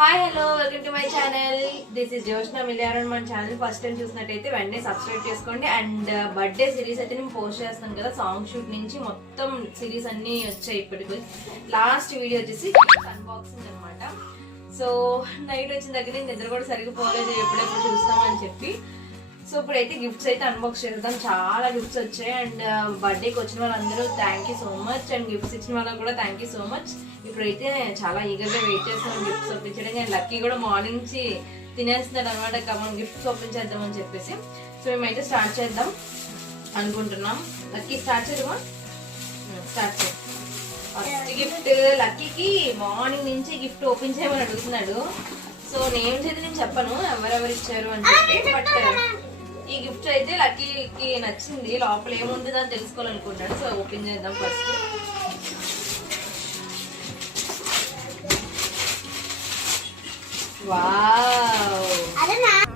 Hi hello welcome to my channel. This is Joshna మిలియారన్. మన channel first time చూసినట్టయితే వెంటనే సబ్స్క్రైబ్ చేసుకోండి. అండ్ బర్త్డే సిరీస్ అయితే నేను పోస్ట్ చేస్తాను కదా, సాంగ్ షూట్ నుంచి మొత్తం సిరీస్ అన్ని వచ్చాయి. ఇప్పటికి లాస్ట్ వీడియో వచ్చేసి అన్బాక్సింగ్ అనమాట. సో నైట్ వచ్చిన దగ్గర నేను నిద్ర కూడా సరిగ్గా పోలేదు, ఎప్పుడెప్పుడు చూస్తామని చెప్పి. సో ఇప్పుడైతే గిఫ్ట్స్ అయితే అన్బాక్స్ చేద్దాం. చాలా గిఫ్ట్స్ వచ్చాయి. అండ్ బర్త్డేకి వచ్చిన వాళ్ళందరూ thank you so much, and gifts ఇచ్చిన వాళ్ళకి కూడా థ్యాంక్ యూ సో మచ్. ఇప్పుడైతే చాలా ఈగర్గా వెయిట్ చేస్తున్నాను గిఫ్ట్స్ ఓపెన్ నేను లక్కీ కూడా మార్నింగ్ నుంచి తినేస్తున్నాడు అనమాట. మనం గిఫ్ట్స్ ఓపెన్ చేద్దామని చెప్పేసి. సో మేమైతే స్టార్ట్ చేద్దాం అనుకుంటున్నాం. లక్కీ స్టార్ట్ చేద్దామా? స్టార్ట్ చేద్దాం. ఫస్ట్ గిఫ్ట్ లక్కీకి మార్నింగ్ నుంచి గిఫ్ట్ ఓపెన్ చేయమని అడుగుతున్నాడు. సో నేమ్స్ అయితే నేను చెప్పను ఎవరెవరు ఇచ్చారు అని చెప్పి. బట్ ఈ గిఫ్ట్ అయితే లక్కీకి నచ్చింది. లోపల ఏముంటుందో అని తెలుసుకోవాలనుకుంటున్నాడు. సో ఓపెన్ చేద్దాం ఫస్ట్.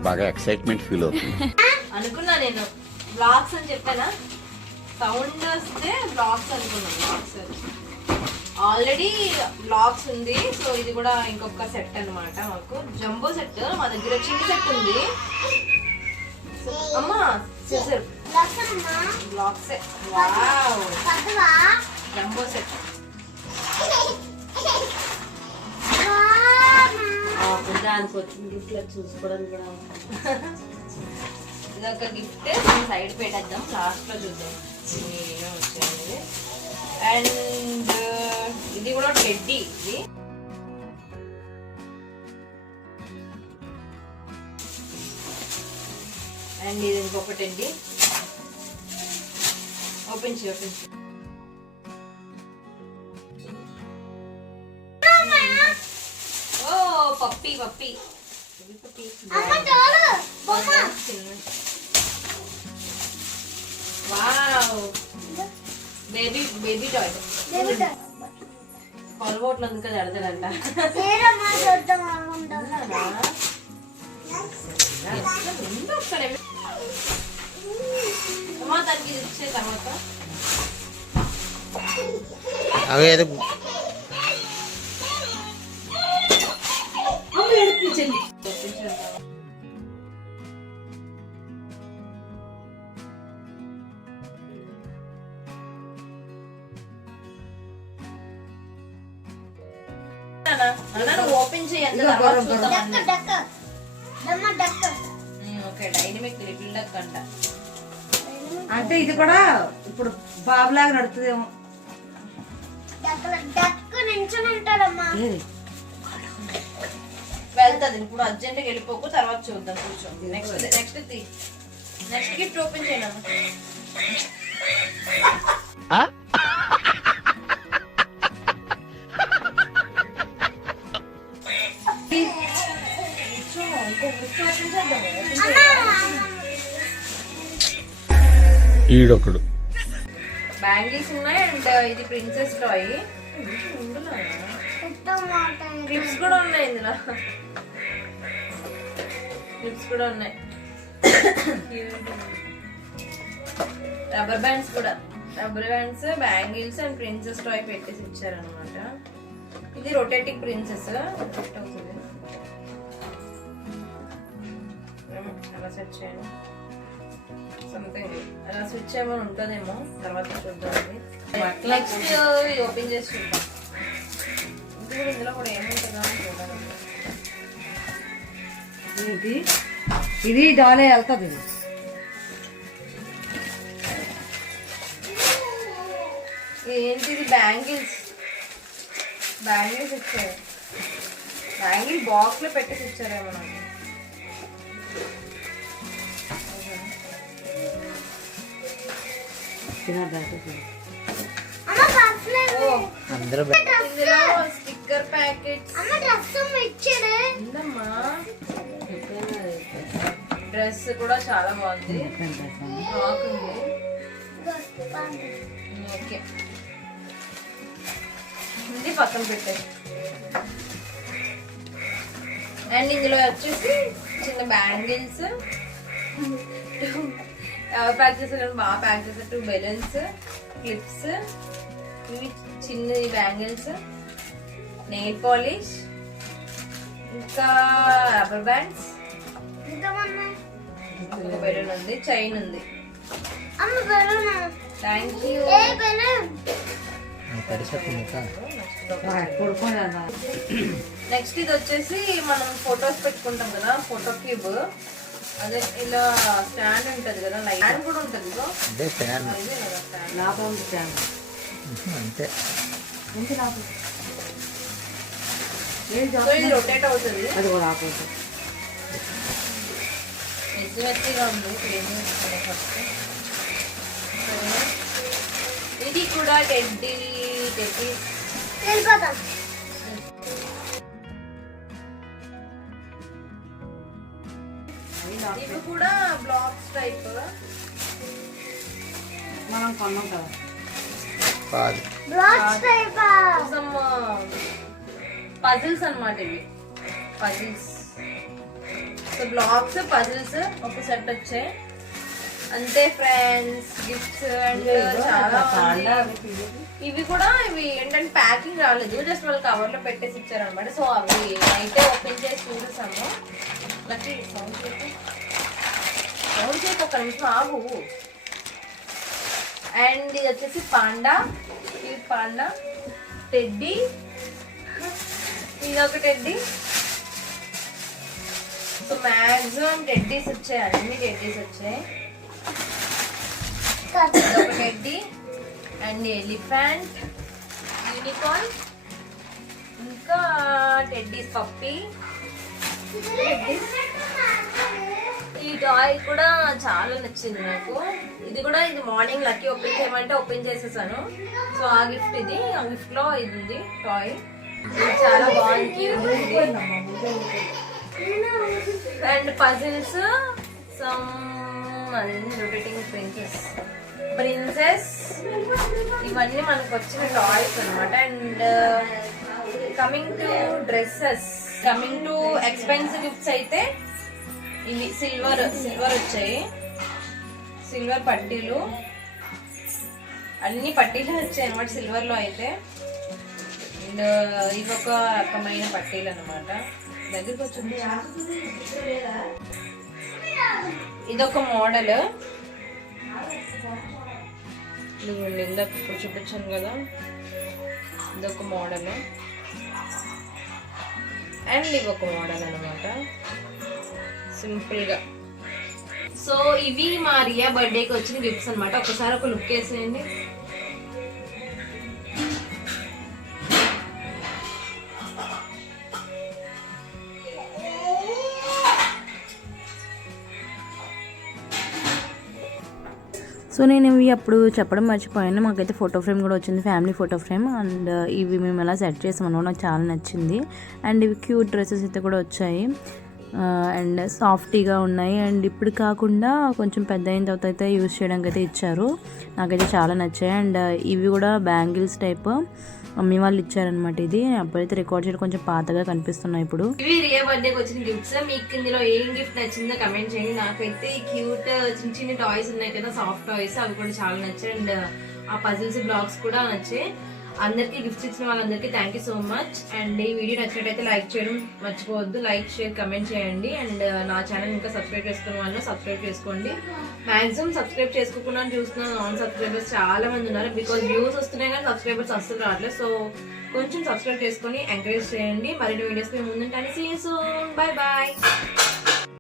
బాగా ఎక్సైట్మెంట్ ఫీల్ అవుతుంది అనుకున్నా. నేను బ్లాగ్స్ అని చెప్పానా, సౌండ్ వస్తే బ్లాగ్స్ అనుకున్నాను. బ్లాగ్స్ ఆల్రెడీ బ్లాగ్స్ ఉంది. సో ఇది కూడా ఇంకొక సెట్ అనమాట. మాకు జంబో సెట్, మా దగ్గర చిన్న సెట్ ఉంది. అమ్మా బ్లాగ్స్ జంబో సెట్. దానికి వచ్చిన గిఫ్ట్ చూసుకోవడానికి కూడా ఇది ఒక గిఫ్ట్. సైడ్ పెట్టేద్దాం, లాస్ట్ లో చూద్దాం వచ్చేది. అండ్ ఇది కూడా టెడ్డీ. ఇది అండ్ ఇది ఇంకొక టెడ్డీ. ఓపెన్ చేయి, ఓపెన్ చేయి. పప్పి పప్పి వావ్, బేబీ బేబీ టాయ్. కొలబోట్లు ఉంది కదా, అడతాడంట. అమ్మా దానికి ఇచ్చే తర్వాత ఓపెన్ చేయండి. ఓకే, డైనమిక్ లిటిల్ డక్ అంట. అంటే ఇది కూడా ఇప్పుడు బాబులాగా నడుతుందేమో. వెళ్తుంది ఇప్పుడు, అర్జెంట్గా వెళ్ళిపోకు, తర్వాత చూద్దాం. కూర్చోండి. నెక్స్ట్ గిఫ్ట్ ఓపెన్ చేయను. ఈడొకడు బ్యాంగిల్స్ ఉన్నాయి. అండ్ ఇది ప్రిన్సెస్ టాయ్. క్లిప్స్ కూడా ఉన్నాయి ఇందులో. క్లిప్స్ కూడా ఉన్నాయి. రబ్బర్ బ్యాండ్స్ కూడా. Rubber bands, bangles and princess toy పెట్టేసి ఇచ్చారనమాట. ఇది రొటేటింగ్ ప్రిన్సెస్. అలా సెట్ చేయను. సంథింగ్ అలా స్విచ్ ఏమైనా ఉంటుందేమో, తర్వాత చూద్దాం. నెక్స్ట్ ఓపెన్ చేసి చూద్దాం. ఇందులో కూడా ఏముంటుందా చూడాలి. ఇది డాలే వెళ్తుంది. ఏంటిది? బ్యాంగిల్స్. బ్యాంగిల్స్ ఇచ్చారు. బ్యాంగిల్ బాక్స్ లో పెట్టేసి ఇచ్చారేమో నాకు. ఇందులో స్టిక్కర్ ప్యాకెట్స్. డ్రెస్ కూడా చాలా బాగుంది. ఫ్రాక్ ఉంది. ఓకే, ఇది పక్కన పెట్టారు. అండ్ ఇందులో వచ్చేసి చిన్న బ్యాంగిల్స్. ఎవరు ప్యాక్ చేశారు? బాగా ప్యాక్ చేశారు. 2 బెలూన్స్, క్లిప్స్, ఇవి చిన్న బ్యాంగిల్స్, నెయిల్ పాలిష్, ఇంకా రబ్బర్ బ్యాండ్స్, బెలూన్ ఉంది, చైన్ ఉంది. Thank you. నెక్స్ట్ ఇది వచ్చేసి మనం ఫొటోస్ పెట్టుకుంటాం కదా, ఫోటో క్యూబ్. అదే ఇలా స్టాండ్ ఉంటది కదా, లైట్ కూడా ఉంటది. సో ఇది రొటేట్ అవుతుంది. అది కూడా ఆపోజిట్. మెచ్చిగా ఉంది. ఇది కూడా టెడ్డీ. ఇవి కూడా బ్లాక్స్ టైప్ మనం కొన్నాం కదా. పజిల్స్ అన్నమాట ఇవి. పజిల్స్, సో బ్లాక్స్ పజిల్స్ ఒక సెట్ వచ్చాయి అంతే ఫ్రెండ్స్. గిఫ్ట్స్ అండ్ చాలా ఇవి కూడా ఇవి ఏంటంటే ప్యాకింగ్ రాలేదు, జస్ట్ వాళ్ళు కవర్ లో పెట్టేసి ఇచ్చారు అనమాట. సో అవి అయితే ఓపెన్ చేసి చూసాము. లక్కీ సౌండ్ చేసి ఒక నిమిషం ఆగు. అండ్ ఇది వచ్చేసి పాండా. ఇది పాండా టెడ్డీ. ఇది ఒక టెడ్డీ. సో మ్యాక్సిమం టెడ్డీస్ వచ్చాయి, అన్ని టెడ్డీస్ వచ్చాయి. ఒక టెడ్డీ అండ్ ఎలిఫెంట్, యూనికార్న్, ఇంకా టెడ్డీస్ పప్పీ. ఈ టాయ్ కూడా చాలా నచ్చింది నాకు. ఇది కూడా ఇది మార్నింగ్ లక్కీ ఓపెన్ చేయమంటే ఓపెన్ చేసేసాను. సో ఆ గిఫ్ట్ ఇది. ఆ గిఫ్ట్ లో ఇది ఉంది టాయ్. ఇది చాలా బాగుంది. And puzzles, some rotating princess, ఇవన్నీ మనకు వచ్చిన టాయ్స్ అనమాట. And coming to dresses, coming to expensive gifts అయితే ఇవి సిల్వర్ వచ్చాయి. సిల్వర్ పట్టీలు, అన్ని పట్టీలు వచ్చాయి అనమాట సిల్వర్ లో అయితే. అండ్ ఇవి ఒక రకమైన పట్టీలు అనమాట. దగ్గరికి వచ్చింది. ఇదొక మోడల్. ఇందాక చూపించాను కదా, ఇదొక మోడల్. అండ్ ఇవి ఒక మోడల్ అనమాట, సింపుల్ గా. సో ఇవి మా రియా బర్త్డేకి వచ్చిన గిఫ్ట్స్ అనమాట. ఒకసారి ఒక లుక్ వేసేయండి. సో నేను ఇవి అప్పుడు చెప్పడం మర్చిపోయాను, మాకైతే ఫోటో ఫ్రేమ్ కూడా వచ్చింది, ఫ్యామిలీ ఫోటో ఫ్రేమ్. అండ్ ఇవి మేము ఎలా సెట్ చేసామన్నమాట, నాకు చాలా నచ్చింది. అండ్ ఇవి క్యూట్ డ్రెస్సెస్ అయితే కూడా వచ్చాయి. అండ్ సాఫ్టీగా ఉన్నాయి. అండ్ ఇప్పుడు కాకుండా కొంచెం పెద్ద అయిన తర్వాత అయితే యూజ్ చేయడానికి అయితే ఇచ్చారు. నాకైతే చాలా నచ్చాయి. అండ్ ఇవి కూడా బ్యాంగిల్స్ టైప్ మమ్మీ వాళ్ళు ఇచ్చారనమాట. ఇది అప్పుడైతే రికార్డ్ చేయడం కొంచెం పాతగా కనిపిస్తున్నాయి ఇప్పుడు. ఇవి రియా బర్త్డేకి వచ్చిన గిఫ్ట్స్. మీకు ఇందులో ఏం గిఫ్ట్ నచ్చిందో కమెంట్ చేయండి. నాకైతే క్యూట్ చిన్న చిన్న టాయ్స్ ఉన్నాయి కదా, సాఫ్ట్ టాయ్స్, అవి కూడా చాలా నచ్చాయి. అండ్ ఆ పజిల్స్ బ్లాగ్స్ కూడా నచ్చాయి. అందరికి గిఫ్ట్స్ ఇచ్చిన వాళ్ళందరికీ thank you so much. And ఈ వీడియో నచ్చినట్టయితే లైక్ చేయడం మర్చిపోవద్దు. లైక్, షేర్, కమెంట్ చేయండి. అండ్ నా ఛానల్ ఇంకా సబ్స్క్రైబ్ చేసుకున్న వాళ్ళు సబ్స్క్రైబ్ చేసుకోండి. మాక్సిమం సబ్స్క్రైబ్ చేసుకోకుండా చూస్తున్న నాన్ సబ్స్క్రైబర్స్ చాలా మంది ఉన్నారు. బికాస్ వ్యూస్ వస్తున్నాయి కానీ సబ్స్క్రైబర్స్ అస్సలు రావట్లేదు. సో కొంచెం సబ్స్క్రైబ్ చేసుకొని ఎంకరేజ్ చేయండి. మరిన్ని వీడియోస్ మేము ముందుంటాను. See you soon. Bye bye.